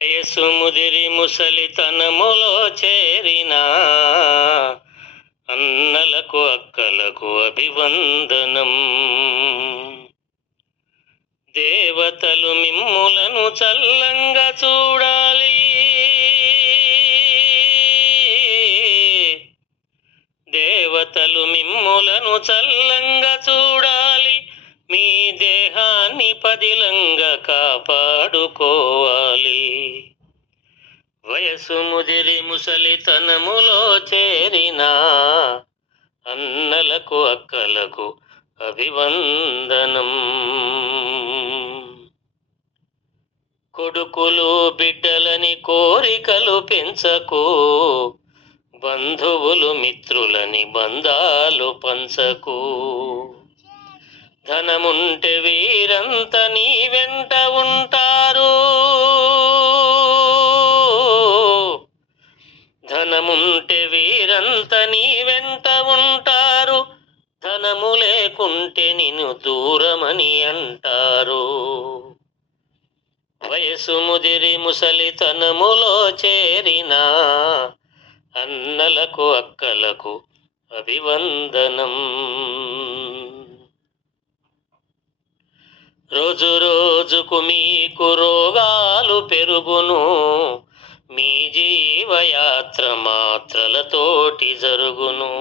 వయసు ముదిరి ముసలితనములో చేరిన అన్నలకు అక్కలకు అభివందనం. దేవతలు మిమ్ములను చల్లంగా చూడాలి, దేవతలు మిమ్ములను చల్లంగా చూడాలి, మీ దేహాన్ని పదిలంగా కాపాడుకోవాలి. వయసు ముదిరి ముసలితనములో చేరిన అన్నలకు అక్కలకు అభివందనం. కొడుకులు బిడ్డలని కోరికలు పెంచకు, బంధువులు మిత్రులని బంధాలు పంచకు. ధనముంటే వీరంత నీ వెంట ఉంటారు, ధనముంటే వీరంత నీ వెంట ఉంటారు, ధనము లేకుంటే నిన్ను దూరమని అంటారు. వయసు ముదిరి ముసలితనములో చేరిన అన్నలకు అక్కలకు అభివందనం. రోజు రోజుకు మీకు రోగాలు పెరుగును, మీ జీవయాత్ర మాత్రలతోటి జరుగును.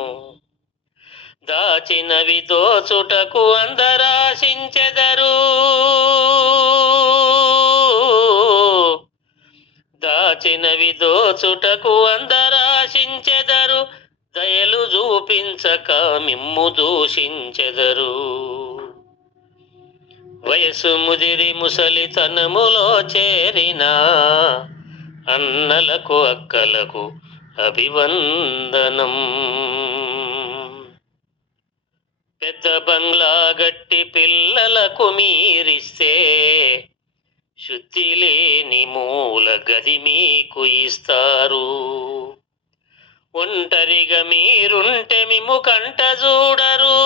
దాచినవి దోచుటకు అందరాశించెదరు, దాచినవి దోచుటకు అందరాశించెదరు, దయలు చూపించక మిమ్ము దూషించెదరు. వయసు ముదిరి ముసలితనములో చేరిన అన్నలకు అక్కలకు అభివందనం. పెద్ద బంగ్లా గట్టి పిల్లలకు మీరిస్తే, శుద్ధి లేని మూల గది మీకు ఇస్తారు. ఒంటరిగా మీరుంటే మిమ్ము కంట చూడరు,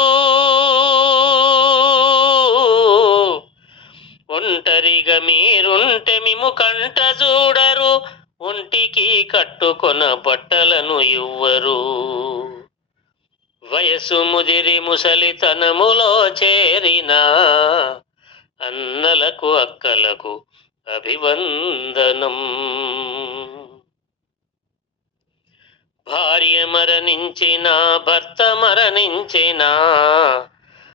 ఒంటరిగా మీరుంటే మిమ్ము కంట చూడరు, ఒంటికి కట్టుకొన బట్టలను ఇవ్వరు. వయసు ముదిరి ముసలితనములో చేరిన అన్నలకు అక్కలకు అభివందనం. భార్య మరణించిన, భర్త మరణించిన,